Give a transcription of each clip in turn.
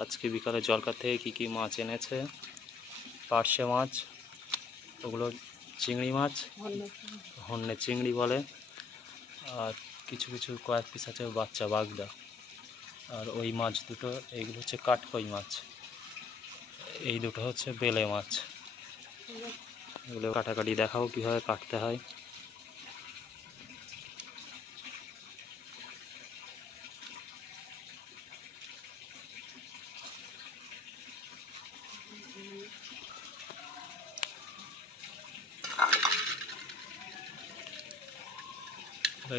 আজকে বিকালে জলকার থেকে কি কি মাছ এনেছে? পার্শে মাছ, ওগুলো চিংড়ি মাছ, হন্যে চিংড়ি বলে, আর কিছু কিছু কয়েক পিস আছে বাচ্চা বাগদা। আর ওই মাছ দুটো, এইগুলো হচ্ছে কাঠকই মাছ, এই দুটো হচ্ছে বেলে মাছ। এগুলো কাটাকাটি দেখাও কীভাবে কাটতে হয়।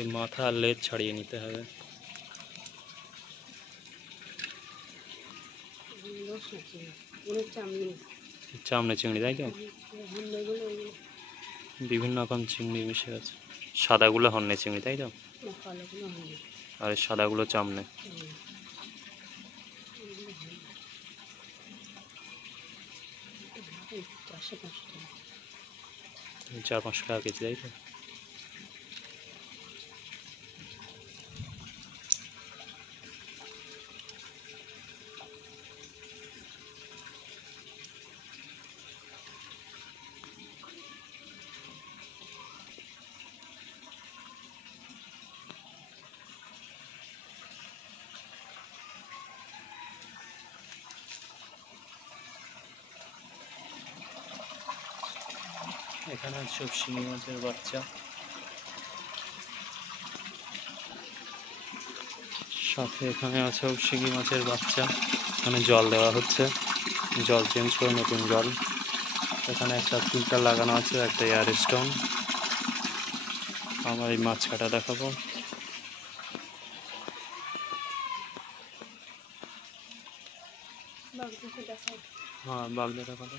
এই মাথা আর লেজ ছাড়িয়ে নিতে হবে। চামড়ে চিংড়ি, তাই তো? বিভিন্ন রকম চিংড়ি মিশে আছে। সাদাগুলো হন্যে চিংড়ি, তাই তো? আর সাদাগুলো চামড়ে। 4-5 টাকা কেজি, তাই তো? এখানে সব শিঙি মাছের বাচ্চা, সাথে এখানে আছে শিঙি মাছের বাচ্চা। এখানে জল দেওয়া হচ্ছে, জল চেঞ্জ করে নতুন জল। এখানে একটা ফিল্টার লাগানো আছে, একটা এয়ার স্টোন। আমার এই মাছ কাটা দেখাবো। হ্যাঁ, বাগদা দেখাবো।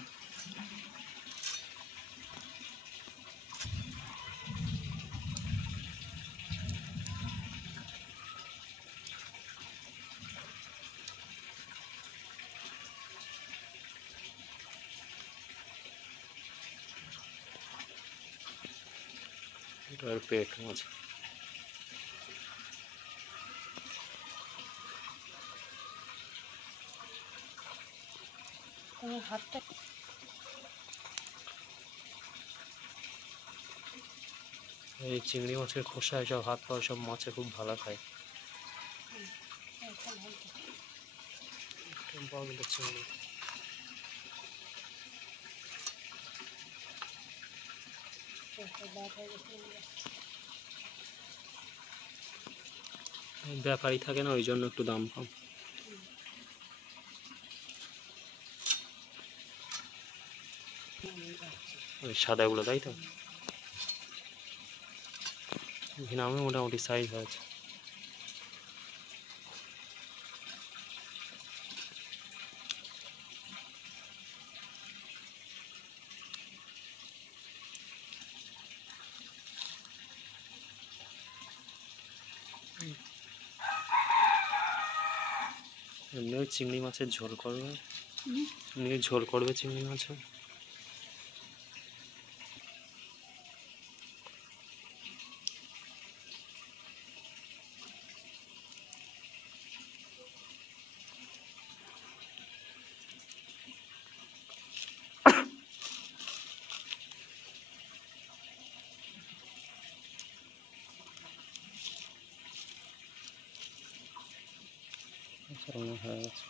এটার পেট মাছ। হাতটা এই চিংড়ি মাছের খোসা এসব হাত পা সব মাছে খুব ভালো খায়। চিংড়ি ব্যাপারী থাকে না, ওই জন্য একটু দাম কম। ওই সাদাগুলো, তাই তো? ভিনামে মোটামুটি সাইজ আছে। এমনিও চিংড়ি মাছের ঝোল করবে, এমনি ঝোল করবে চিংড়ি মাছের। হয়ে গেছে।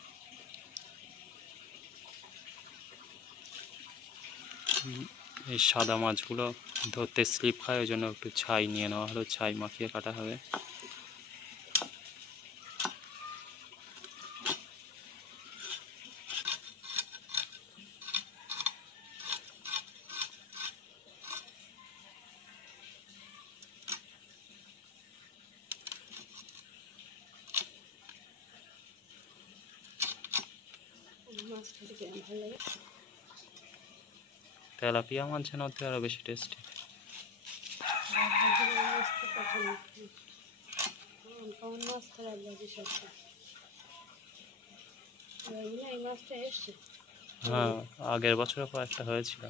এই সাদা মাছগুলো ধরতে স্লিপ খায়, ওই জন্য একটু ছাই নিয়ে নেওয়া হলো, ছাই মাখিয়ে কাটা হবে। তেলাপিয়া মাছ যেন আরো বেশি টেস্টি। হ্যাঁ, আগের বছর কয়েকটা হয়েছিল।